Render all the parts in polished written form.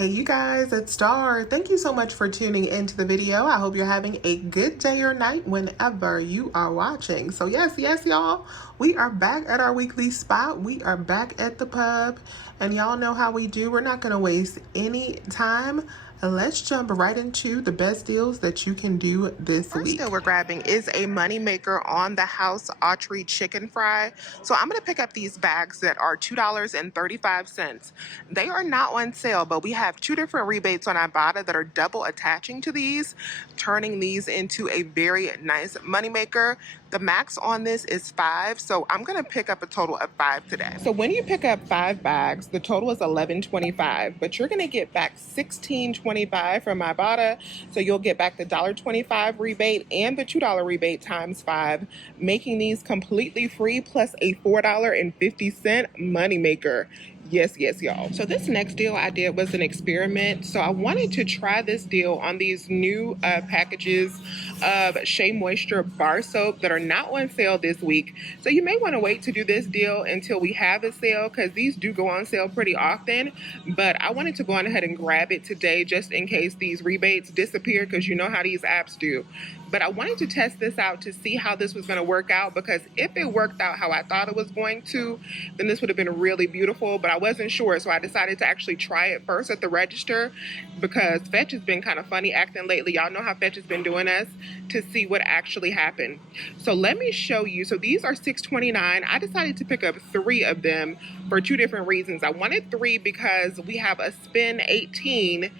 Hey you guys, it's Star. Thank you so much for tuning into the video. I hope you're having a good day or night whenever you are watching. So yes, y'all, we are back at our weekly spot. We are back at the pub, and y'all know how we do. We're not going to waste any time. Let's jump right into the best deals that you can do this week. First deal we're grabbing is a moneymaker on the House Autry chicken fry. So I'm going to pick up these bags that are $2.35. They are not on sale, but we have two different rebates on Ibotta that are double attaching to these, turning these into a very nice moneymaker. The max on this is 5, so I'm going to pick up a total of 5 today. So when you pick up 5 bags, the total is $11.25, but you're going to get back $16.25 from Ibotta, so you'll get back the $1.25 rebate and the $2 rebate times 5, making these completely free, plus a $4.50 moneymaker. Yes, y'all. So this next deal I did was an experiment. So I wanted to try this deal on these new packages of Shea Moisture bar soap that are not on sale this week. So you may want to wait to do this deal until we have a sale, because these do go on sale pretty often. But I wanted to go on ahead and grab it today just in case these rebates disappear, because you know how these apps do. But I wanted to test this out to see how this was going to work out, because if it worked out how I thought it was going to, then this would have been really beautiful. But I wasn't sure, so I decided to actually try it first at the register, because Fetch has been kind of funny acting lately. Y'all know how Fetch has been doing us, to see what actually happened. So let me show you. So these are $6.29. I decided to pick up 3 of them for 2 different reasons. I wanted 3 because we have a spend 18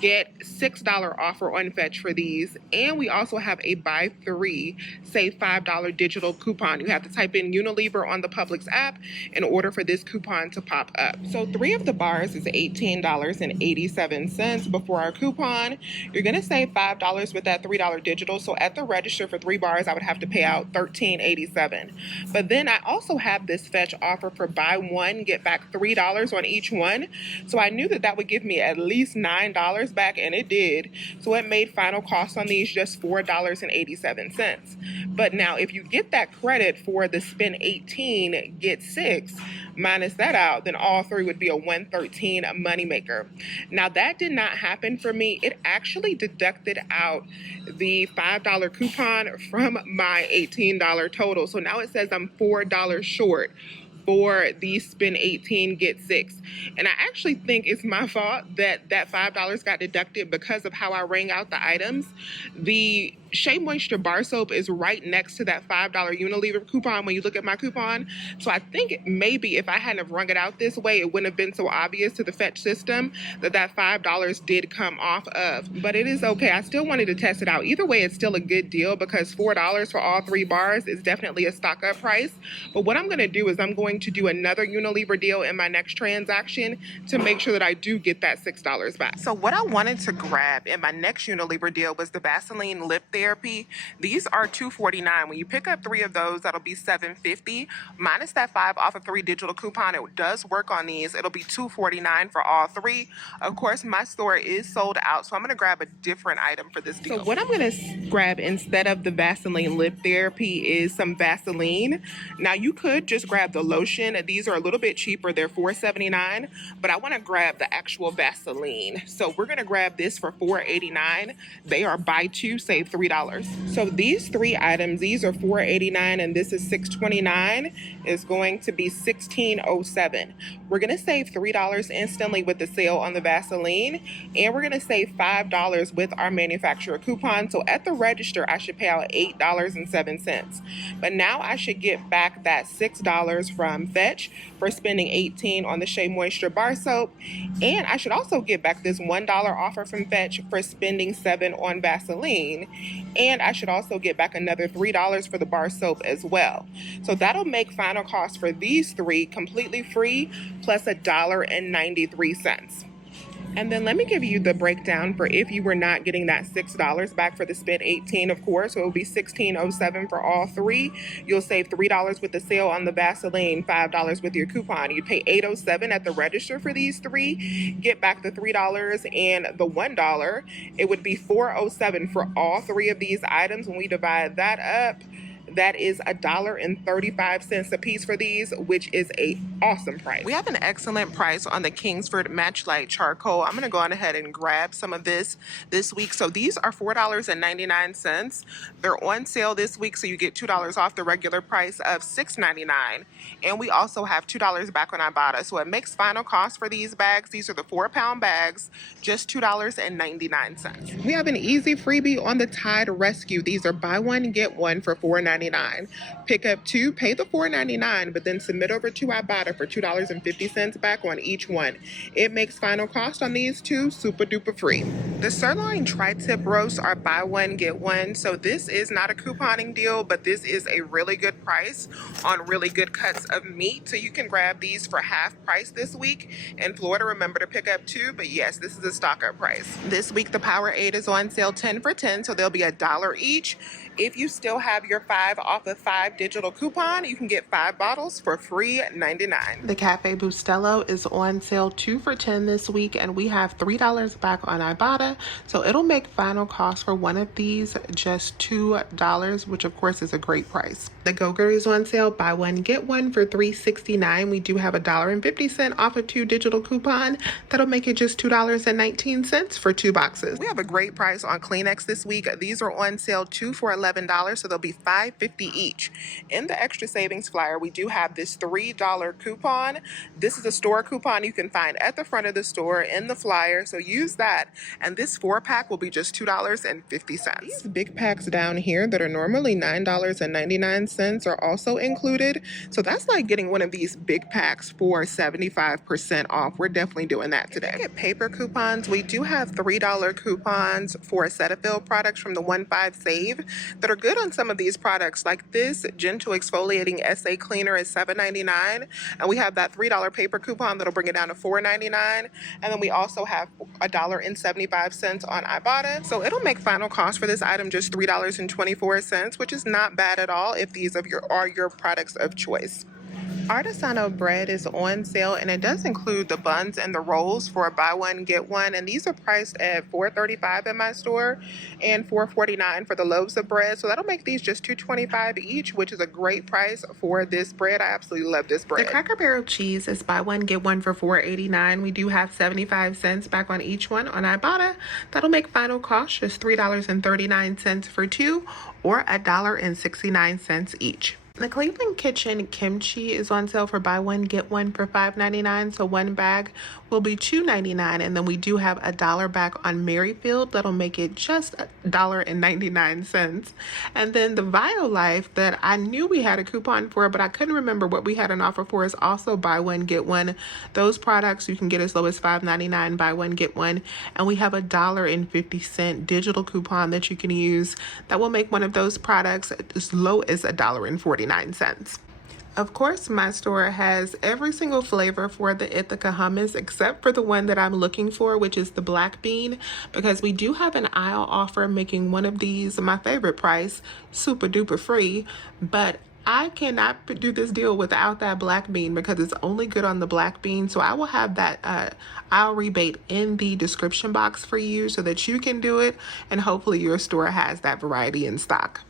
get $6 offer on Fetch for these, and we also have a buy 3 save $5 digital coupon. You have to type in Unilever on the Publix app in order for this coupon to pop up. So 3 of the bars is $18.87 before our coupon. You're gonna save $5 with that $3 digital. So at the register for 3 bars, I would have to pay out $13.87. But then I also have this Fetch offer for buy 1 get back $3 on each one. So I knew that that would give me at least $9 back, and it did. So it made final cost on these just $4.87. But now if you get that credit for the spend 18 get 6 minus that out, then all 3 would be a $113 moneymaker. Now that did not happen for me. It actually deducted out the $5 coupon from my $18 total. So now it says I'm $4 short for the spend 18 get 6. And I actually think it's my fault that that $5 got deducted because of how I rang out the items. The Shea Moisture bar soap is right next to that $5 Unilever coupon when you look at my coupon. So I think maybe if I hadn't have rung it out this way, it wouldn't have been so obvious to the Fetch system that that $5 did come off of. But it is okay. I still wanted to test it out. Either way, it's still a good deal, because $4 for all 3 bars is definitely a stock up price. But what I'm going to do is I'm going to do another Unilever deal in my next transaction to make sure that I do get that $6 back. So what I wanted to grab in my next Unilever deal was the Vaseline lip therapy. These are $2.49. When you pick up 3 of those, that'll be $7.50 minus that 5 off of 3 digital coupon. It does work on these. It'll be $2.49 for all 3. Of course, my store is sold out, so I'm going to grab a different item for this deal. So what I'm going to grab instead of the Vaseline lip therapy is some Vaseline. Now you could just grab the lotion. These are a little bit cheaper. They're $4.79, but I want to grab the actual Vaseline. So we're going to grab this for $4.89. They are buy 2 save $3. So these 3 items, these are $4.89 and this is $6.29, is going to be $16.07. We're going to save $3 instantly with the sale on the Vaseline, and we're going to save $5 with our manufacturer coupon. So at the register, I should pay out $8.07. But now I should get back that $6 from Fetch for spending $18 on the Shea Moisture bar soap, and I should also get back this $1 offer from Fetch for spending $7 on Vaseline, and I should also get back another $3 for the bar soap as well. So that'll make final cost for these 3 completely free, plus $1.93. And then let me give you the breakdown for if you were not getting that $6 back for the spend 18, of course. So it will be $16.07 for all 3. You'll save $3 with the sale on the Vaseline, $5 with your coupon. You'd pay $8.07 at the register for these 3. Get back the $3 and the $1. It would be $4.07 for all 3 of these items. When we divide that up, That is $1.35 a piece for these, which is a awesome price. We have an excellent price on the Kingsford Matchlight Charcoal. I'm gonna go on ahead and grab some of this week. So these are $4.99. They're on sale this week, so you get $2 off the regular price of $6.99. And we also have $2 back on Ibotta. So it makes final cost for these bags. These are the 4-pound bags, just $2.99. We have an easy freebie on the Tide Rescue. These are buy one, get one for $4.99. Pick up two, pay the $4.99, but then submit over to Ibotta for $2.50 back on each one. It makes final cost on these two super duper free. The sirloin tri-tip roasts are buy one, get one. So this is not a couponing deal, but this is a really good price on really good cuts of meat. So you can grab these for half price this week. In Florida, remember to pick up two, but yes, this is a stock up price. This week, the Powerade is on sale 10 for 10, so they'll be $1 each. If you still have your 5 off of 5 digital coupon, you can get 5 bottles for free $99. The Cafe Bustelo is on sale 2 for 10 this week, and we have $3 back on Ibotta, so it'll make final cost for one of these just $2, which of course is a great price. The Go-Gurt is on sale, buy one, get one for $3.69. We do have $1.50 off of 2 digital coupon. That'll make it just $2.19 for 2 boxes. We have a great price on Kleenex this week. These are on sale 2 for $11, so they'll be $5.50 each. In the extra savings flyer, we do have this $3 coupon. This is a store coupon you can find at the front of the store in the flyer, so use that. And this 4-pack will be just $2.50. These big packs down here that are normally $9.99 are also included. So that's like getting one of these big packs for 75% off. We're definitely doing that today. Get paper coupons. We do have $3 coupons for Cetaphil products from the 1-5 Save that are good on some of these products. Like this Gentle Exfoliating SA Cleaner is $7.99, and we have that $3 paper coupon that'll bring it down to $4.99. And then we also have $1.75 on Ibotta. So it'll make final cost for this item just $3.24, which is not bad at all if these are your products of choice. Artisanal bread is on sale, and it does include the buns and the rolls for buy one, get one. And these are priced at $4.35 in my store and $4.49 for the loaves of bread. So that'll make these just $2.25 each, which is a great price for this bread. I absolutely love this bread. The Cracker Barrel cheese is buy one, get one for $4.89. We do have 75 cents back on each one on Ibotta. That'll make final cost just $3.39 for 2 or $1.69 each. The Cleveland Kitchen kimchi is on sale for buy one, get one for $5.99. So one bag will be $2.99. And then we do have $1 back on Merrifield. That'll make it just $1.99. And then the Violife that I knew we had a coupon for, but I couldn't remember what we had an offer for, is also buy one, get one. Those products you can get as low as $5.99, buy one, get one. And we have $1.50 digital coupon that you can use that will make one of those products as low as $1.49. Of course, my store has every single flavor for the Ithaca hummus except for the one that I'm looking for, which is the black bean, because we do have an aisle offer making one of these my favorite price, super duper free, but I cannot do this deal without that black bean because it's only good on the black bean. So I will have that aisle rebate in the description box for you so that you can do it, and hopefully your store has that variety in stock.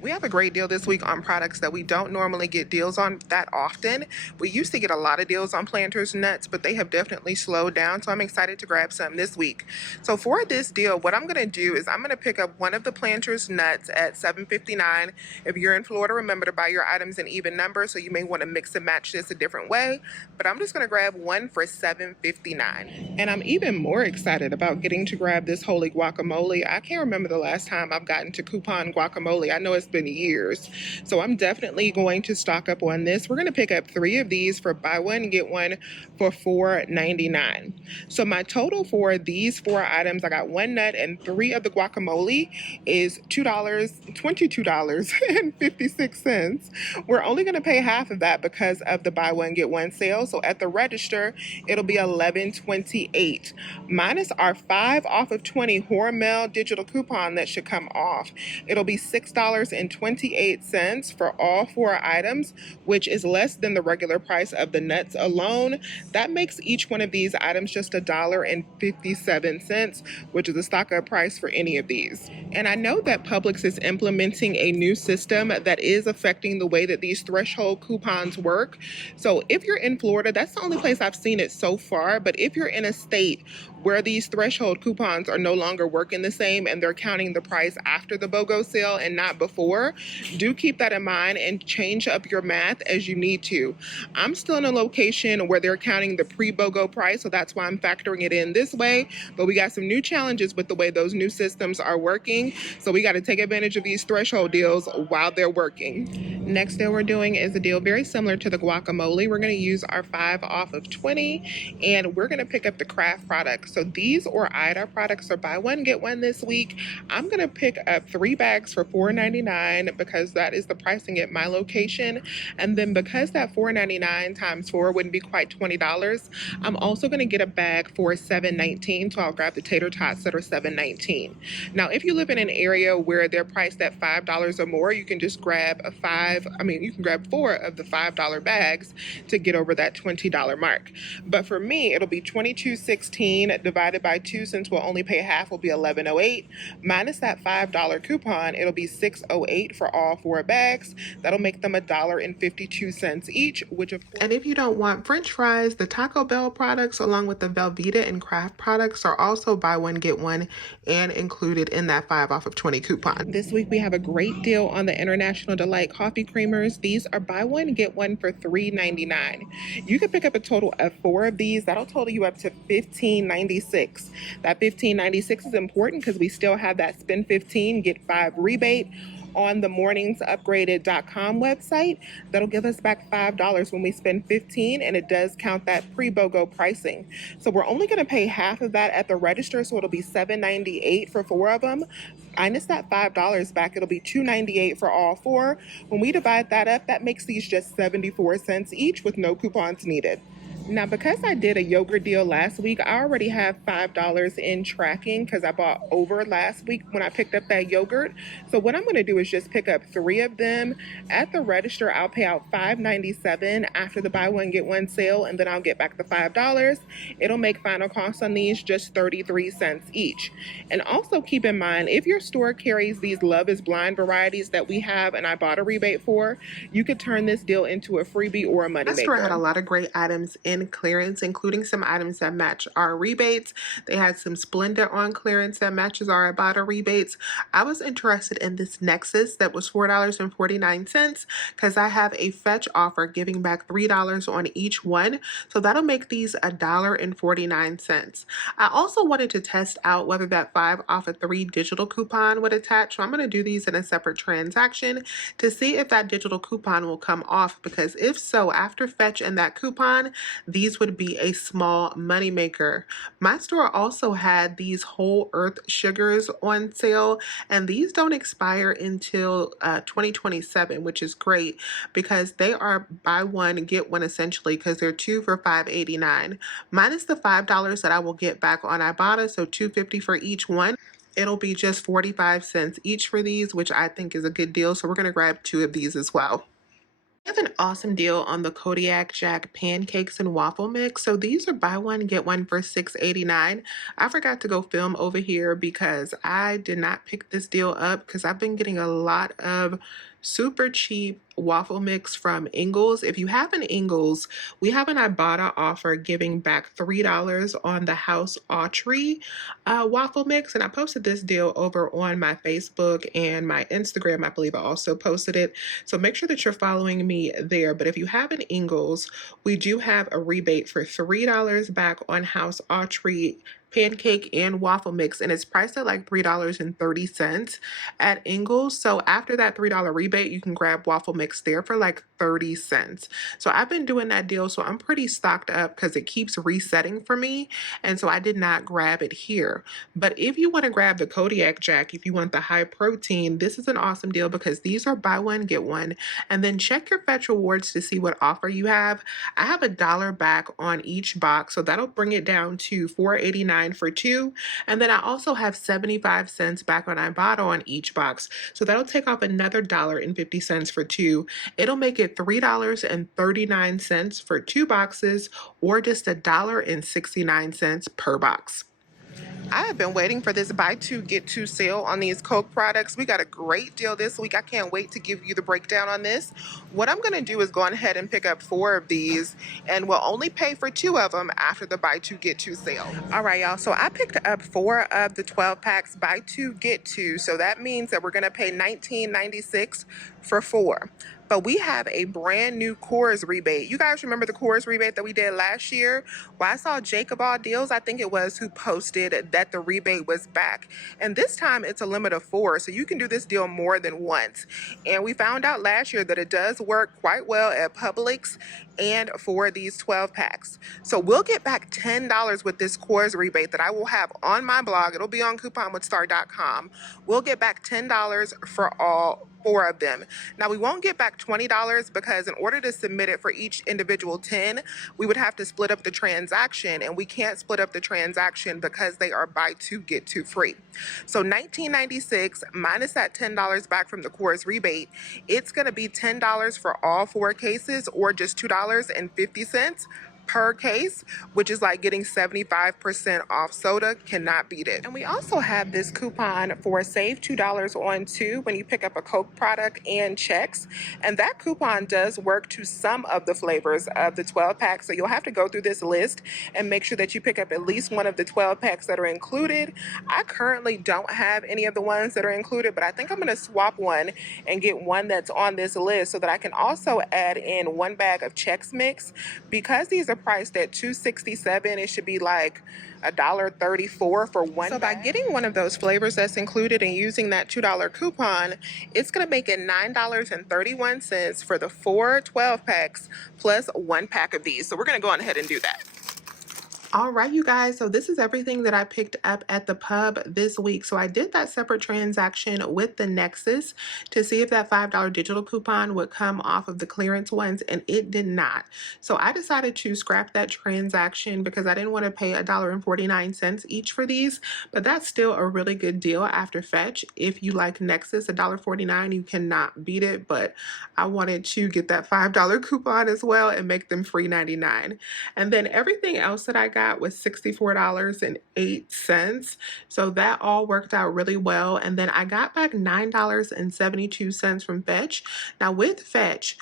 We have a great deal this week on products that we don't normally get deals on that often. We used to get a lot of deals on Planters nuts, but they have definitely slowed down, so I'm excited to grab some this week. So for this deal, what I'm going to do is I'm going to pick up one of the Planters nuts at $7.59. If you're in Florida, remember to buy your items in even numbers, so you may want to mix and match this a different way, but I'm just going to grab one for $7.59. And I'm even more excited about getting to grab this holy guacamole. I can't remember the last time I've gotten to coupon guacamole. I know it's been years, so I'm definitely going to stock up on this. We're going to pick up 3 of these for buy one, get one for $4.99. So my total for these 4 items, I got 1 nut and 3 of the guacamole, is $22.56. We're only going to pay half of that because of the buy one, get one sale. So at the register, it'll be $11.28 minus our 5 off of 20 Hormel digital coupon that should come off. It'll be $6.10 $2.28 for all 4 items, which is less than the regular price of the nuts alone. That makes each one of these items just $1.57, which is the stock-up price for any of these. And I know that Publix is implementing a new system that is affecting the way that these threshold coupons work. So if you're in Florida, that's the only place I've seen it so far. But if you're in a state where these threshold coupons are no longer working the same and they're counting the price after the BOGO sale and not before, do keep that in mind and change up your math as you need to. I'm still in a location where they're counting the pre-BOGO price, so that's why I'm factoring it in this way. But we got some new challenges with the way those new systems are working, so we got to take advantage of these threshold deals while they're working. Next deal we're doing is a deal very similar to the guacamole. We're going to use our 5 off of 20, and we're going to pick up the craft products. So these or Ida products are buy one, get one this week. I'm going to pick up 3 bags for $4.99 because that is the pricing at my location. And then because that $4.99 times 4 wouldn't be quite $20, I'm also going to get a bag for $7.19. So I'll grab the tater tots that are $7.19. Now, if you live in an area where they're priced at $5 or more, you can just grab you can grab 4 of the $5 bags to get over that $20 mark. But for me, it'll be $22.16 divided by 2, since we'll only pay half, will be $11.08. Minus that $5 coupon, it'll be $6.08 for all 4 bags. That'll make them $1.52 each, which of course. And if you don't want French fries, the Taco Bell products along with the Velveeta and Kraft products are also buy one, get one and included in that 5 off of 20 coupon. This week we have a great deal on the International Delight coffee creamers. These are buy one, get one for $3.99. You can pick up a total of 4 of these. That'll total you up to $15.96. That $15.96 is important because we still have that spend 15, get 5 rebate on the morningsupgraded.com website. That'll give us back $5 when we spend $15, and it does count that pre-BOGO pricing. So we're only going to pay half of that at the register, so it'll be $7.98 for 4 of them. Minus that $5 back, it'll be $2.98 for all 4. When we divide that up, that makes these just 74 cents each with no coupons needed. Now, because I did a yogurt deal last week, I already have $5 in tracking because I bought over last week when I picked up that yogurt. So what I'm going to do is just pick up 3 of them. At the register, I'll pay out $5.97 after the buy one, get one sale, and then I'll get back the $5. It'll make final costs on these just 33 cents each. And also keep in mind, if your store carries these Love is Blind varieties that we have and I bought a rebate for, you could turn this deal into a freebie or a money maker. The store had a lot of great items in clearance, including some items that match our rebates. They had some Splenda on clearance that matches our Ibotta rebates. I was interested in this Nexus that was $4.49 because I have a fetch offer giving back $3 on each one. So that'll make these $1.49. I also wanted to test out whether that 5 off of 3 digital coupon would attach. So I'm going to do these in a separate transaction to see if that digital coupon will come off, because if so, after fetch and that coupon, these would be a small money maker. My store also had these whole earth sugars on sale, and these don't expire until 2027, which is great because they are buy one, get one essentially, because they're 2 for $5.89. Minus the $5 that I will get back on Ibotta, so $2.50 for each one. It'll be just 45 cents each for these, which I think is a good deal. So we're going to grab 2 of these as well. We have an awesome deal on the Kodiak Jack pancakes and waffle mix. So these are buy one, get one for $6.89. I forgot to go film over here because I did not pick this deal up because I've been getting a lot of super cheap waffle mix from Ingles. If you have an Ingles, we have an Ibotta offer giving back $3 on the House Autry waffle mix, and I posted this deal over on my Facebook and my Instagram. I believe I also posted it, so make sure that you're following me there. But if you have an Ingles, we do have a rebate for $3 back on House Autry pancake and waffle mix, and it's priced at like $3.30 at Ingles. So after that $3 rebate, you can grab waffle mix there for like 30 cents. So I've been doing that deal, so I'm pretty stocked up because it keeps resetting for me, and so I did not grab it here. But if you want to grab the Kodiak Jack, if you want the high protein, this is an awesome deal because these are buy one, get one. And then check your Fetch Rewards to see what offer you have. I have $1 back on each box, so that'll bring it down to $4.89 $1.49 for 2. And then I also have 75 cents back on Ibotta on each box. So that'll take off another $1.50 for 2. It'll make it $3.39 for 2 boxes, or just $1.69 per box. I have been waiting for this buy two get two sale on these Coke products. We got a great deal this week. I can't wait to give you the breakdown on this. What I'm going to do is go ahead and pick up 4 of these, and we'll only pay for 2 of them after the buy two get two sale. All right, y'all. So I picked up 4 of the 12 packs buy two get two. So that means that we're going to pay $19.96 for 4. But we have a brand new Coors rebate. You guys remember the Coors rebate that we did last year? Well, I saw Jacob All Deals, I think it was, who posted that the rebate was back. And this time it's a limit of 4, so you can do this deal more than once. And we found out last year that it does work quite well at Publix and for these 12 packs. So we'll get back $10 with this Coors rebate that I will have on my blog. It'll be on couponwithstar.com. We'll get back $10 for all 4 of them. Now, we won't get back $20 because in order to submit it for each individual 10, we would have to split up the transaction, and we can't split up the transaction because they are buy 2 get 2 free. So $19.96 minus that $10 back from the Coors rebate, it's going to be $10 for all 4 cases, or just $2.50 per case, which is like getting 75% off soda. Cannot beat it. And we also have this coupon for save $2 on 2 when you pick up a Coke product and checks. And that coupon does work to some of the flavors of the 12 packs. So you'll have to go through this list and make sure that you pick up at least one of the 12 packs that are included. I currently don't have any of the ones that are included, but I think I'm going to swap one and get one that's on this list so that I can also add in 1 bag of Chex Mix. Because these are priced at $2.67, it should be like $1.34 for one. So by getting one of those flavors that's included and using that $2 coupon, it's going to make it $9.31 for the 4 12 packs plus 1 pack of these. So we're going to go on ahead and do that. All right, you guys, so this is everything that I picked up at the pub this week. So I did that separate transaction with the Nexus to see if that $5 digital coupon would come off of the clearance ones, and it did not. So I decided to scrap that transaction because I didn't want to pay $1.49 each for these, but that's still a really good deal after fetch. If you like Nexus, $1.49, you cannot beat it, but I wanted to get that $5 coupon as well and make them free 99. And then everything else that I got was $64.08. So that all worked out really well. And then I got back $9.72 from Fetch. Now with Fetch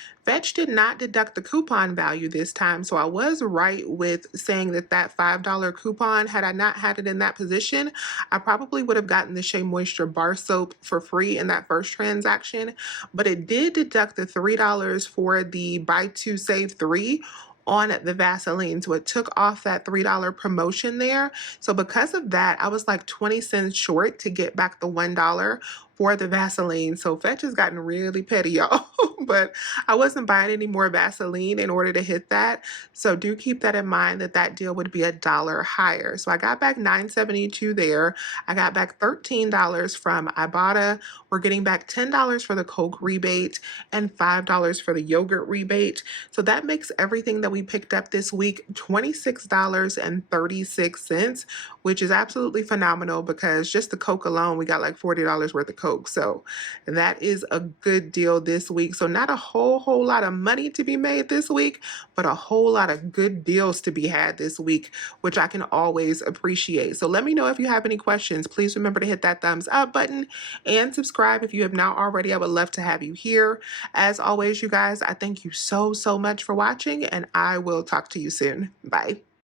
did not deduct the coupon value this time, so I was right with saying that that $5 coupon, had I not had it in that position, I probably would have gotten the Shea Moisture bar soap for free in that first transaction, but it did deduct the $3 for the buy 2 save 3 on the Vaseline. So it took off that $3 promotion there. So because of that, I was like 20 cents short to get back the $1 for the Vaseline. So Fetch has gotten really petty, y'all. But I wasn't buying any more Vaseline in order to hit that. So do keep that in mind, that that deal would be $1 higher. So I got back $9.72 there. I got back $13 from Ibotta. We're getting back $10 for the Coke rebate and $5 for the yogurt rebate. So that makes everything that we picked up this week $26.36, which is absolutely phenomenal because just the Coke alone, we got like $40 worth of Coke. So that is a good deal this week. So not a whole lot of money to be made this week, but a whole lot of good deals to be had this week, which I can always appreciate. So let me know if you have any questions. Please remember to hit that thumbs up button and subscribe if you have not already. I would love to have you here. As always, you guys, I thank you so much for watching, and I will talk to you soon. Bye.